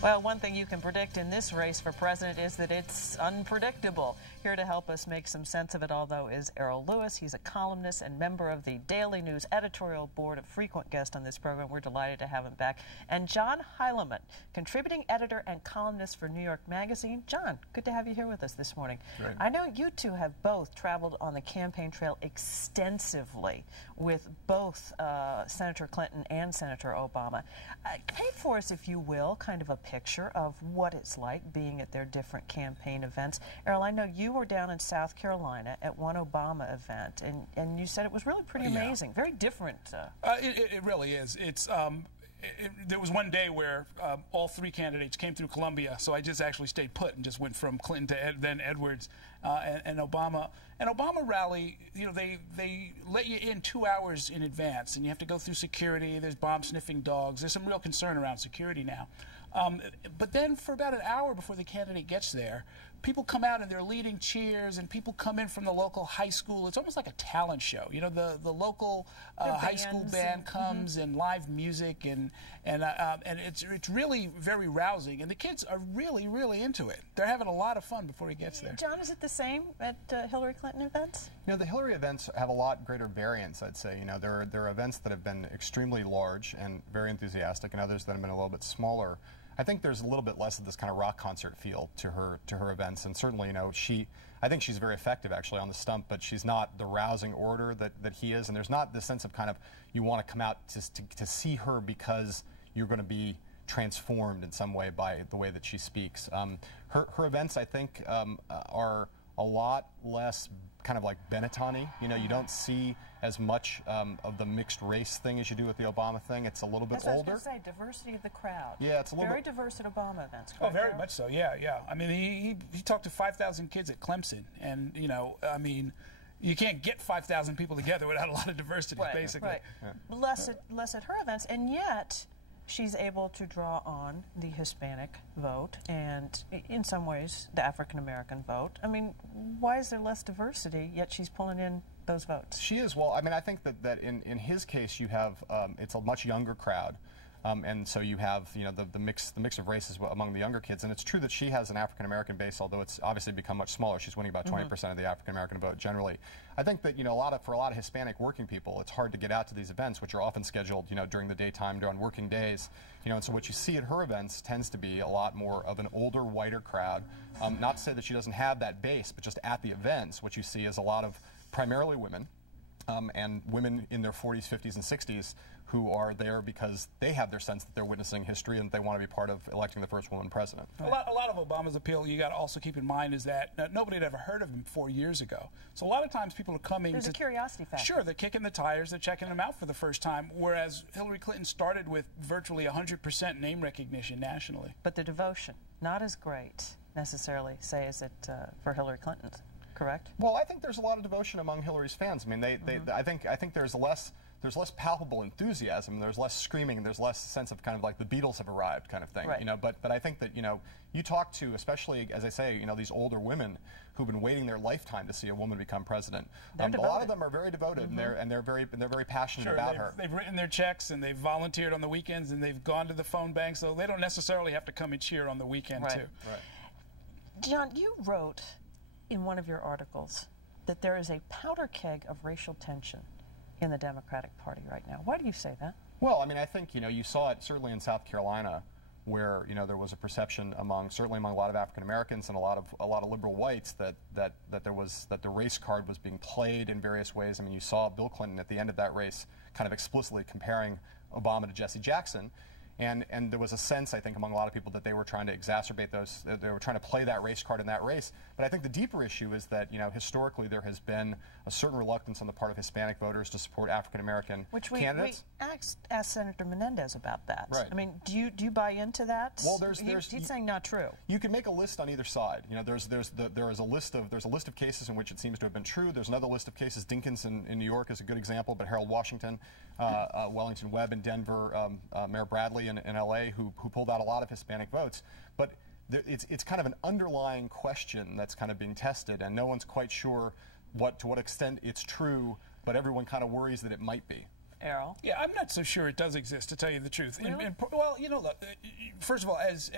Well, one thing you can predict in this race for president is that it's unpredictable. Here to help us make some sense of it all, though, is Errol Lewis. He's a columnist and member of the Daily News editorial board, a frequent guest on this program. We're delighted to have him back. And John Heilemann, contributing editor and columnist for New York Magazine. John, good to have you here with us this morning. Great. I know you two have both traveled on the campaign trail extensively with both Senator Clinton and Senator Obama. Paint for us, if you will, kind of a picture of what it's like being at their different campaign events. Errol, I know you were down in South Carolina at one Obama event, and you said it was really pretty amazing, very different. It really is. There was one day where all three candidates came through Columbia, so I just actually stayed put and just went from Clinton to then Edwards and Obama. And Obama rally, you know, they let you in 2 hours in advance, and you have to go through security. There's bomb-sniffing dogs. There's some real concern around security now. But then for about an hour before the candidate gets there, people come out and they're leading cheers, and people come in from the local high school. It's almost like a talent show. You know, the local high school band comes and live music, and it's really very rousing. And the kids are really, really into it. They're having a lot of fun before he gets there. John, is it the same at Hillary Clinton events? You know, the Hillary events have a lot greater variance, I'd say. You know, there are events that have been extremely large and very enthusiastic, and others that have been a little bit smaller. I think there's a little bit less of this kind of rock concert feel to her events, and certainly, you know, I think she's very effective actually on the stump, but she's not the rousing orator that he is, and there's not this sense of kind of you want to come out to see her because you're going to be transformed in some way by the way that she speaks. Her events, I think, are a lot less kind of like Benetton-y. You know, you don't see as much of the mixed race thing as you do with the Obama thing. It's a little bit older. That's what I was going to say, diversity of the crowd. Yeah, it's a little very diverse at Obama events. Oh, very much so. Yeah, yeah. I mean, he talked to 5,000 kids at Clemson, and you know, I mean, you can't get 5,000 people together without a lot of diversity, basically. Right. Yeah. Less at her events, and yet she's able to draw on the Hispanic vote and, in some ways, the African-American vote. I mean, why is there less diversity, yet she's pulling in those votes? She is. Well, I mean, I think that in his case, you have, it's a much younger crowd. And so you have, you know, the mix of races among the younger kids, and it's true that she has an African-American base, although it's obviously become much smaller. She's winning about 20% of the African-American vote generally. I think that, you know, for a lot of Hispanic working people, it's hard to get out to these events, which are often scheduled, you know, during the daytime, during working days. You know, and so what you see at her events tends to be a lot more of an older, whiter crowd. Not to say that she doesn't have that base, but just at the events, what you see is a lot of primarily women, and women in their 40s, 50s, and 60s who are there because they have their sense that they're witnessing history and they want to be part of electing the first woman president. A lot of Obama's appeal, you got to also keep in mind, is that nobody had ever heard of him 4 years ago. So a lot of times people are coming. There's a curiosity factor. Sure, they're kicking the tires, they're checking them out for the first time, whereas Hillary Clinton started with virtually 100% name recognition nationally. But the devotion, not as great necessarily, say, as it for Hillary Clinton, correct? Well, I think there's a lot of devotion among Hillary's fans. I mean, I think there's less palpable enthusiasm, there's less screaming, there's less sense of kind of like the Beatles have arrived kind of thing, right. You know, but I think that, you know, you talk to, especially, as I say, you know, these older women who've been waiting their lifetime to see a woman become president. A lot of them are very devoted, and they're very passionate about her. They've written their checks, and they've volunteered on the weekends, and they've gone to the phone bank, so they don't necessarily have to come and cheer on the weekend, too. Right. John, you wrote in one of your articles that there is a powder keg of racial tension in the Democratic Party right now. Why do you say that? Well, I mean, I think, you know, you saw it certainly in South Carolina, where, you know, there was a perception certainly among a lot of African Americans and a lot of liberal whites that the race card was being played in various ways. I mean, you saw Bill Clinton at the end of that race kind of explicitly comparing Obama to Jesse Jackson. And there was a sense, I think, among a lot of people that they were trying to exacerbate those, they were trying to play that race card in that race. But I think the deeper issue is that, you know, historically there has been a certain reluctance on the part of Hispanic voters to support African-American candidates. We asked Senator Menendez about that. Right. I mean, do you buy into that? Well, he's saying not true. You can make a list on either side. You know, there's a list of cases in which it seems to have been true. There's another list of cases. Dinkins in New York is a good example, but Harold Washington, Wellington Webb in Denver, Mayor Bradley in L.A. who pulled out a lot of Hispanic votes. But it's kind of an underlying question that's kind of being tested, and no one's quite sure to what extent it's true, but everyone kind of worries that it might be. Errol? Yeah, I'm not so sure it does exist, to tell you the truth. Really? Well, you know, look, first of all, as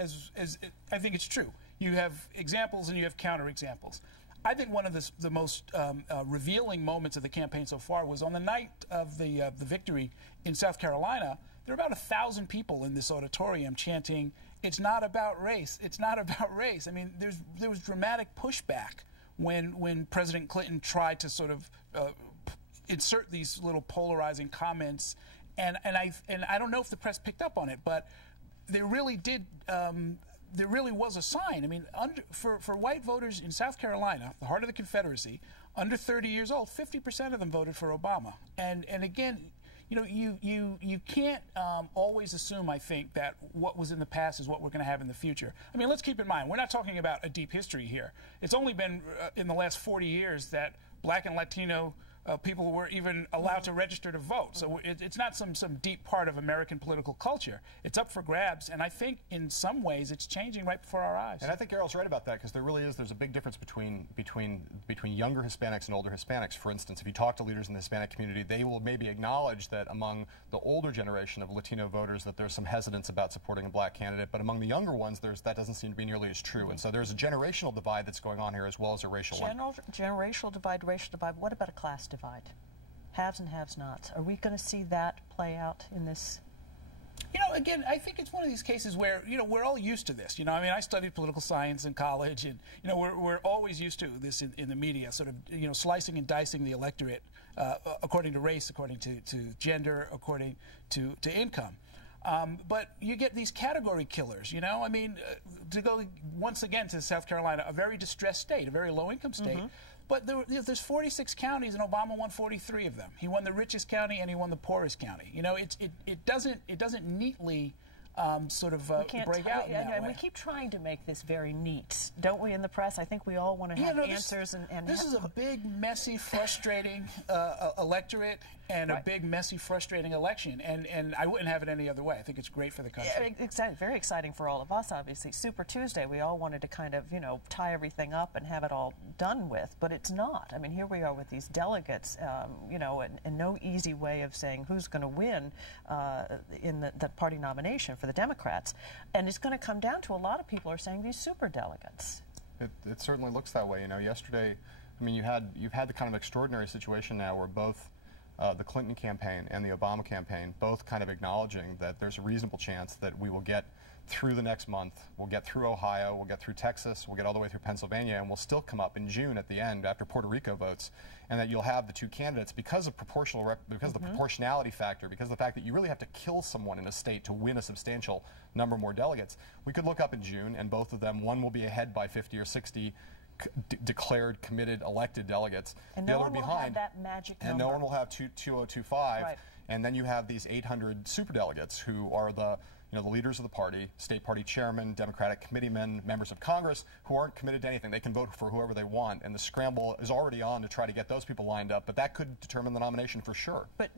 I think it's true. You have examples and you have counterexamples. I think one of the most revealing moments of the campaign so far was on the night of the victory in South Carolina. There were about 1,000 people in this auditorium chanting, "It's not about race. It's not about race." I mean, there was dramatic pushback when President Clinton tried to sort of insert these little polarizing comments, and I don't know if the press picked up on it, but there really did. There really was a sign. I mean, for white voters in South Carolina, the heart of the Confederacy, under 30 years old, 50% of them voted for Obama. And again, you know, you can't always assume, I think, that what was in the past is what we're going to have in the future. I mean, let's keep in mind, we're not talking about a deep history here. It's only been in the last 40 years that Black and Latino people were even allowed to register to vote. So it's not some deep part of American political culture. It's up for grabs, and I think in some ways it's changing right before our eyes. And I think Errol's right about that, because there's a big difference between younger Hispanics and older Hispanics. For instance, if you talk to leaders in the Hispanic community, they will maybe acknowledge that among the older generation of Latino voters that there's some hesitance about supporting a black candidate, but among the younger ones, that doesn't seem to be nearly as true. And so there's a generational divide that's going on here as well as a racial one. Generational divide, racial divide. What about a class divide? Haves and have-nots. Are we going to see that play out in this? You know, again, I think it's one of these cases where, you know, we're all used to this. You know, I mean, I studied political science in college, and, you know, we're always used to this in the media, sort of, you know, slicing and dicing the electorate according to race, according to gender, according to income. But you get these category killers, you know? I mean, to go once again to South Carolina, a very distressed state, a very low-income state. But there's 46 counties, and Obama won 43 of them. He won the richest county, and he won the poorest county. You know, it doesn't neatly sort of break out in that way. And we keep trying to make this very neat, don't we, in the press? I think we all want to have answers. This is a big, messy, frustrating electorate, and a big, messy, frustrating election. And I wouldn't have it any other way. I think it's great for the country. Yeah, very exciting for all of us, obviously. Super Tuesday, we all wanted to kind of, you know, tie everything up and have it all done with, but it's not. I mean, here we are with these delegates, you know, and no easy way of saying who's going to win in the party nomination for the Democrats. And it's going to come down to, a lot of people are saying, these super delegates. It certainly looks that way. You know, yesterday, I mean, you've had the kind of extraordinary situation now where both the Clinton campaign and the Obama campaign both kind of acknowledging that there's a reasonable chance that we will get through the next month. We'll get through Ohio, we'll get through Texas, we'll get all the way through Pennsylvania, and we'll still come up in June at the end after Puerto Rico votes, and that you'll have the two candidates because of the proportionality factor, because of the fact that you really have to kill someone in a state to win a substantial number more delegates. We could look up in June, and both of them, one will be ahead by 50 or 60 declared, committed, elected delegates. And the no other one will behind, have that magic number. And no one will have 2025. Right. And then you have these 800 superdelegates who are the leaders of the party, state party chairmen, Democratic committeemen, members of Congress, who aren't committed to anything. They can vote for whoever they want, and the scramble is already on to try to get those people lined up, but that could determine the nomination for sure. But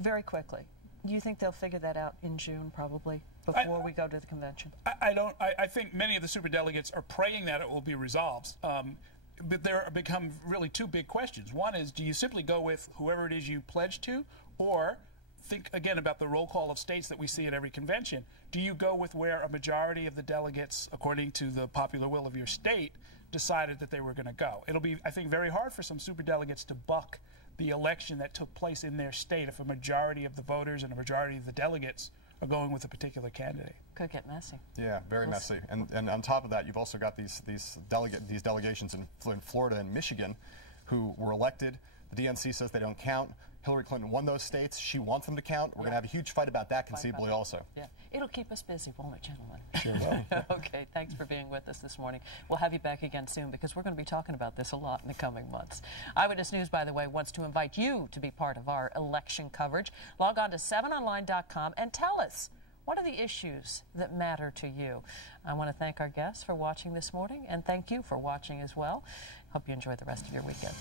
very quickly, do you think they'll figure that out in June, probably, before we go to the convention? I think many of the superdelegates are praying that it will be resolved. But there become really two big questions. One is, do you simply go with whoever it is you pledge to, or think again about the roll call of states that we see at every convention? Do you go with where a majority of the delegates, according to the popular will of your state, decided that they were going to go? It'll be, I think, very hard for some superdelegates to buck the election that took place in their state if a majority of the voters and a majority of the delegates are going with a particular candidate. Could get messy. Yeah, very messy. And on top of that, you've also got these delegations in Florida and Michigan who were elected. The DNC says they don't count. Hillary Clinton won those states. She wants them to count. We're going to have a huge fight about that conceivably also. Yeah, it'll keep us busy, won't it, gentlemen? Sure will. Okay, thanks for being with us this morning. We'll have you back again soon, because we're going to be talking about this a lot in the coming months. Eyewitness News, by the way, wants to invite you to be part of our election coverage. Log on to 7online.com and tell us, what are the issues that matter to you? I want to thank our guests for watching this morning, and thank you for watching as well. Hope you enjoy the rest of your weekend.